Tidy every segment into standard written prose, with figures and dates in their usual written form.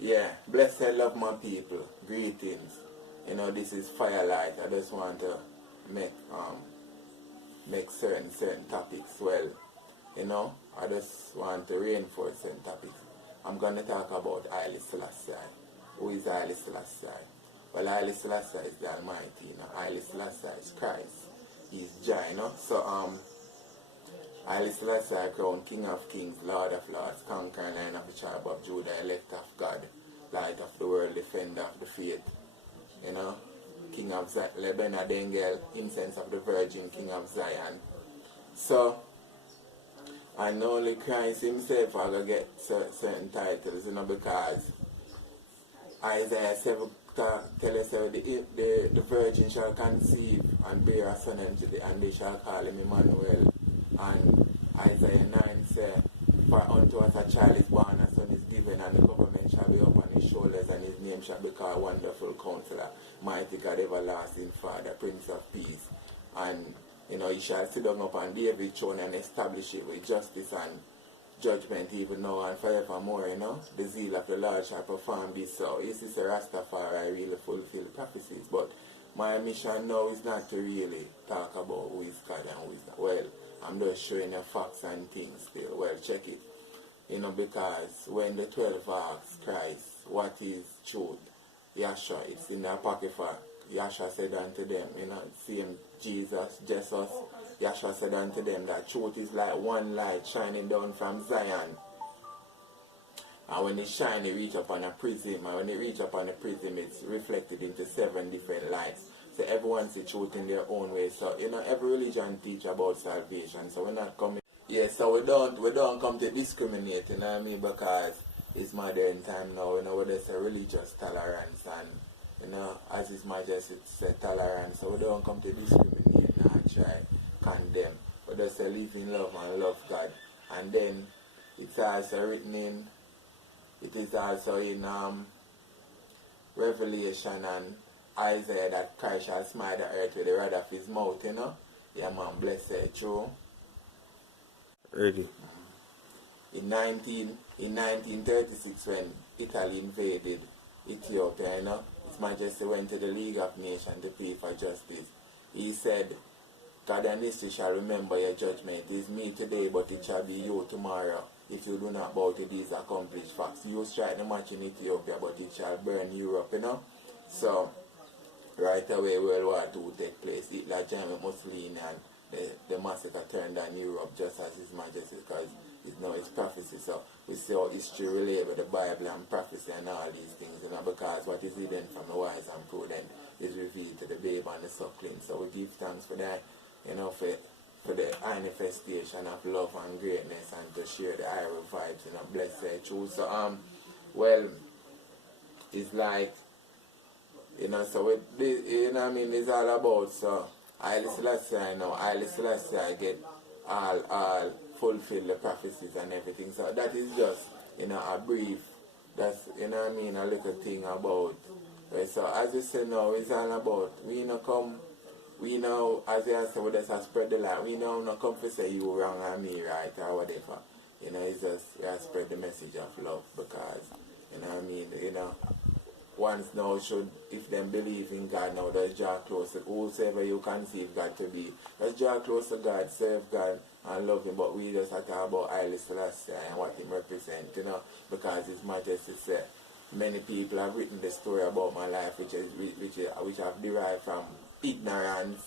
Yeah, blessed love my people. Greetings. You know, this is Firelight. I just want to make make certain topics well. You know, I just want to reinforce certain topics. I'm gonna talk about Haile Selassie I. Who is Haile Selassie I? Well, Haile Selassie is the Almighty, you know. Haile Selassie is Christ. He's Jah, you know. So Haile Selassie I, crowned King of Kings, Lord of Lords, conquering Lion of the tribe of Judah, elect of God, light of the world, defender of the faith, you know, King of Lebena Dengel, incense of the Virgin, King of Zion. So, and only Christ himself are going to get certain titles, you know, because Isaiah 7 tell us how the Virgin shall conceive and bear a son, and they shall call him Emmanuel. And Isaiah 9 says, for unto us a child is born, a son is given, and the government shall be upon his shoulders, and his name shall be called Wonderful Counselor, Mighty God, Everlasting Father, Prince of Peace. And, you know, he shall sit down upon David's throne and establish it with justice and judgment even now and forevermore, you know. The zeal of the Lord shall perform this. So, this is a RasTafari really fulfill prophecies. But my mission now is not to really talk about who is God and who is not. Well, I'm just showing you facts and things still. Well, check it. You know, because when the 12 asked Christ, what is truth? Yahshua, it's in the Apocrypha. Yahshua said unto them, you know, same Jesus, Yahshua said unto them that truth is like one light shining down from Zion. And when it shines, it reaches upon a prism. And when it reaches upon a prism, it's reflected into 7 different lights. So everyone sees truth in their own way. So, you know, every religion teach about salvation. So we're not coming. Yeah, so we don't come to discriminate, you know what I mean? Because it's modern time now, you know, where there's a religious tolerance and, you know, as His Majesty said, tolerance. So we don't come to discriminate, not try condemn. But just live in love and love God. And then it's also written in, it is also in Revelation and Isaiah that Christ shall smite the earth with the rod of his mouth, you know. Yeah, man, blessed, true. Ready. In 1936, when Italy invaded Ethiopia, you know, His Majesty went to the League of Nations to plead for justice. He said, God and history shall remember your judgment. It is me today, but it shall be you tomorrow. If you do not bow to these accomplished facts. You strike the match in Ethiopia, but it shall burn Europe, you know. So, right away, World War II take place. Hitler, Germany, Mussolini, and the massacre turned on Europe just as His Majesty, because it's now it's prophecy. So we see how history relate with the Bible and prophecy and all these things, you know, because what is hidden from the wise and prudent is revealed to the babe and the suckling. So we give thanks for that, you know, for the manifestation of love and greatness, and to share the higher vibes, you know, blessed truth. So well, it's like, you know, so you know what I mean, it's all about, so Haile Selassie I know, Haile Selassie I get all fulfill the prophecies and everything. So that is just, you know, a brief, that's, you know what I mean, a little thing about, right? So as you say now, it's all about, we know come, we know, as you say, we just spread the light, we know not come to say you wrong and me right or whatever. You know, it's just, you spread the message of love, because, you know what I mean, you know, once now should, if them believe in God now, just draw close to whosoever you conceive God to be. Just draw close to God, serve God, and love Him. But we just talk about Haile Selassie and what Him represents, you know, because His Majesty said, many people have written the story about my life, which have derived from ignorance,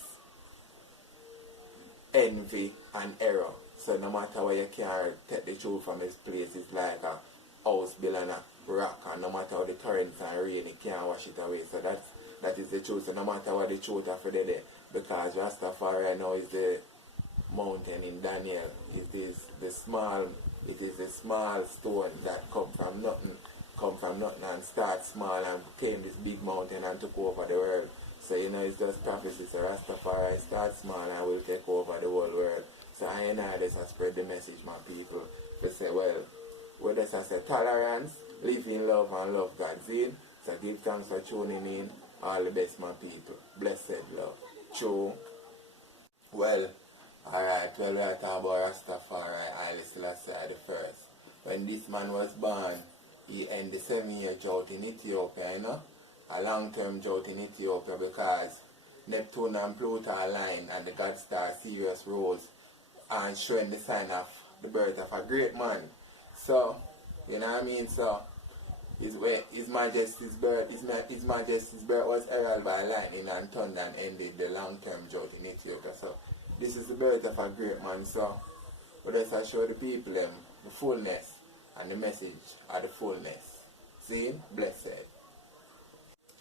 envy, and error. So no matter where you can't take the truth from His place, it's like a house built on a rock, and no matter how the currents and rain, it can't wash it away. So that is the truth. So no matter what the truth of the day, because RasTafari now is the mountain in Daniel. It is the small stone that come from nothing and start small and became this big mountain and took over the world. So you know, it's just prophecy. So RasTafari start small and will take over the whole world. So I and I just spread the message, my people, to say, well, we just say tolerance, live in love and love God's in. So give thanks for tuning in. All the best, my people. Blessed love. True. Well, alright, well, we're talking about RasTafari, Haile Selassie I. When this man was born, he ended the 7-year drought in Ethiopia, you know, a long-term drought in Ethiopia, because Neptune and Pluto align and the God star Sirius rose and showing the sign of the birth of a great man. So, you know what I mean? So, His Majesty's birth was heralded by lightning and thunder and ended the long-term drought in Ethiopia. So, this is the birth of a great man. So, let us show the people the fullness and the message of the fullness. See? Blessed.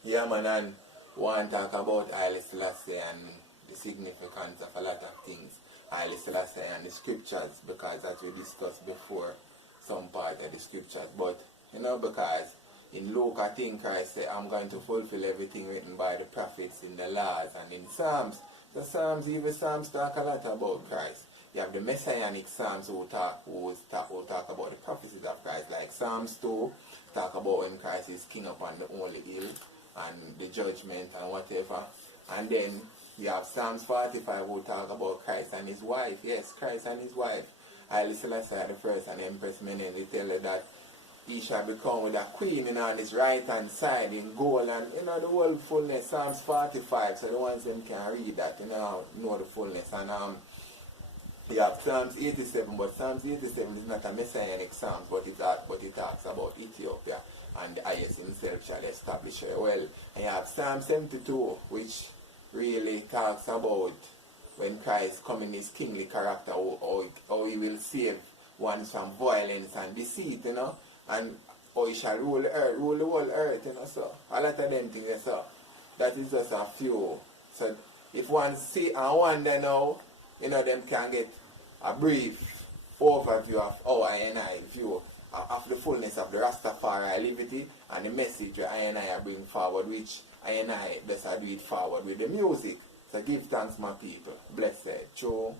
Yeah, man, and want to talk about Haile Selassie and the significance of a lot of things. Haile Selassie and the scriptures, because as we discussed before, some part of the scriptures. But, you know, because in Luke, I think Christ said, I'm going to fulfill everything written by the prophets in the laws and in Psalms. The Psalms, even Psalms talk a lot about Christ. You have the Messianic Psalms who talk about the prophecies of Christ, like Psalms 2 talk about when Christ is king upon the only hill and the judgment and whatever. And then you have Psalms 45 who talk about Christ and his wife. Yes, Christ and his wife. Haile Selassie I the first and Empress Menen, they tell her that he shall become with a queen on his right hand side in gold, and you know the whole fullness. Psalms 45, so the ones them can read that, you know the fullness. And you have Psalms 87, but Psalms 87 is not a messianic Psalms, but it talks about Ethiopia and the highest himself shall establish her. Well, and you have Psalm 72, which really talks about when Christ come in his kingly character, how he will save one from violence and deceit, you know, and how he shall rule the earth, rule the whole earth, you know. So a lot of them things, so that is just a few. So if one see and wonder now, you know, them can get a brief overview of how I and I view of the fullness of the RasTafari liberty and the message that I and I bring forward, which I and I just do it forward with the music. So give thanks, my people. Blessed. True.